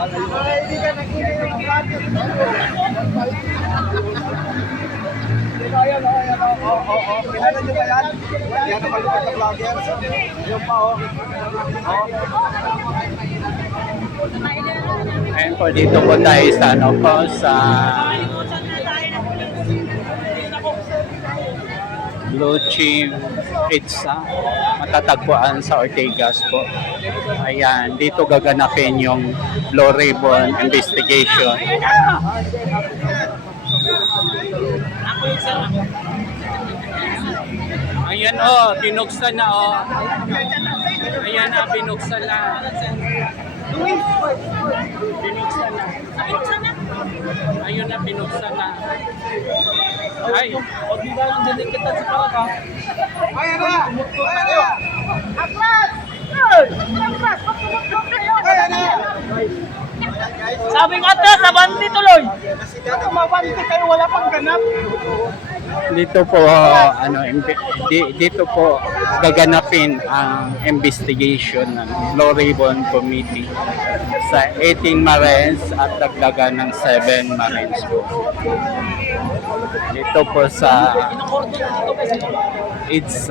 Hindi ka nakikita yung radio. Ayan, ayan, oo. Kilala nyo ba yan? Yan ang malipat na vlogger. Yun pa, oh. Ayan po, dito po tayo sa ano po, sa Blue Chim Pizza. Matatagpuan sa Ortigas po. Ayan, dito gaganapin yung Blue Ribbon Investigation. Ayan oh, binuksan na oh. Ayan na, binuksan na. Binuksan na. Ayun na, binuksan na. Ay, o di ba lang din kita sa paraka? Ayan na! Ayan na! Atlas! Ayan na! Sabing atlas, abanti tuloy! Mabanti kayo, wala pang ganap. dito po dito po gaganapin ang investigation ng Blue Ribbon Committee sa 18 Marines at dagdagan ng 7 Marines po. Dito po sa it's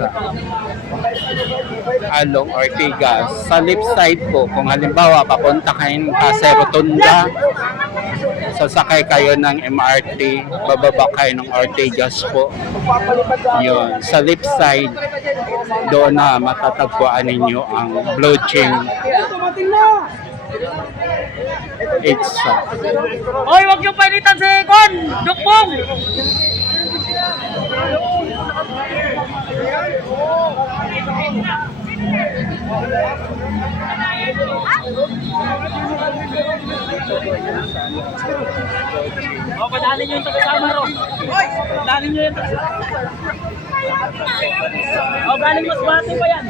along Ortigas. Sa left side po, kung halimbawa papunta kayo sa Rotunda, sasakay kayo ng MRT, bababa kayo ng Ortigas po. Yun. Sa left side, doon na matatagpuan ninyo ang Blue Chim It's Hoy, wag yung palitan si Kon! Dukbong! Padaanin nyo yung kasama ro. Padaanin nyo yung galing mas bati pa yan.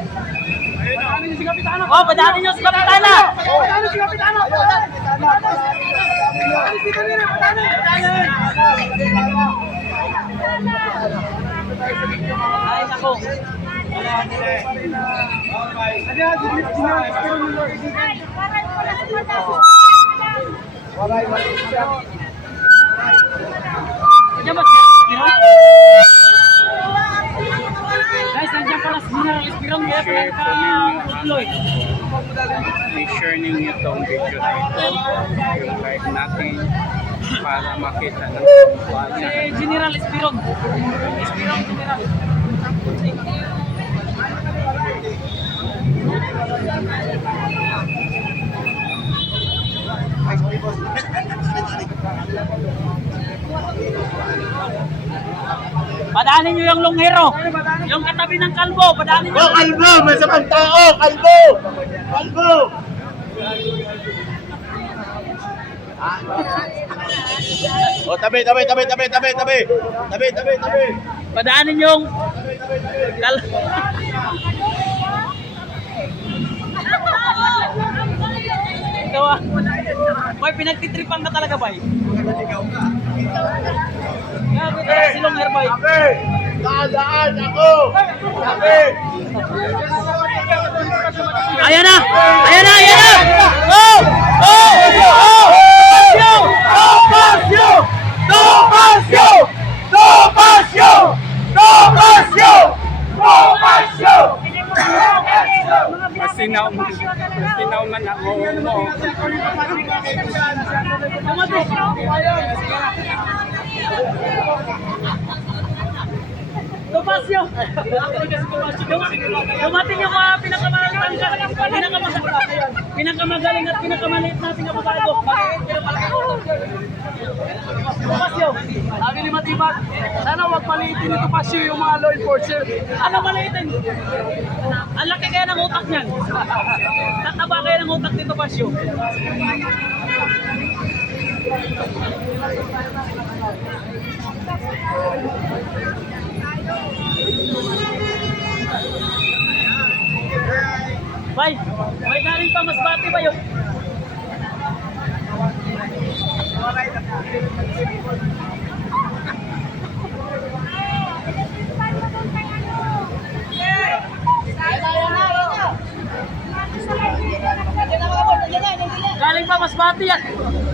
Padaanin nyo si Kapitana. Padaanin nyo si Kapitana. Padaanin si Kapitana. Ay, nako. Guys, nandiyan pala si General Espirong kaya pala ka-deploy. i-share ninyo itong video na ito, yung live natin, para makita ng Si General Espirong. Espirong General. Padaanin nyo yung Longhero. Yung katabi ng Kalbo. Padaanin nyo. Kalbo! Masamang tao! Kalbo! Kalbo! Tabi! Padaanin yung Ikaw ah. Boy, pinagtitripan ka talaga, boy. Grabe ka si Longhero, boy. Daan ako! Ayan na! Ayan na! Ayan na! Oh! Oh! Oh! Topacio! Topacio! Topacio! Topacio! Topacio! Masinaw man ako mo. Topacio! Dumating yung mga pinakamagaling at pinakamaliit nating abogado. Topacio! Sabi ni Matibag, sana huwag maliitin ni Topacio yung mga law enforcer. Ano maliitin? Ang laki kaya ng utak niyan. Tataba kaya ng utak ni Topacio. Bay, may galing pa mas bati ba yun? Galing pa, mas bati yan.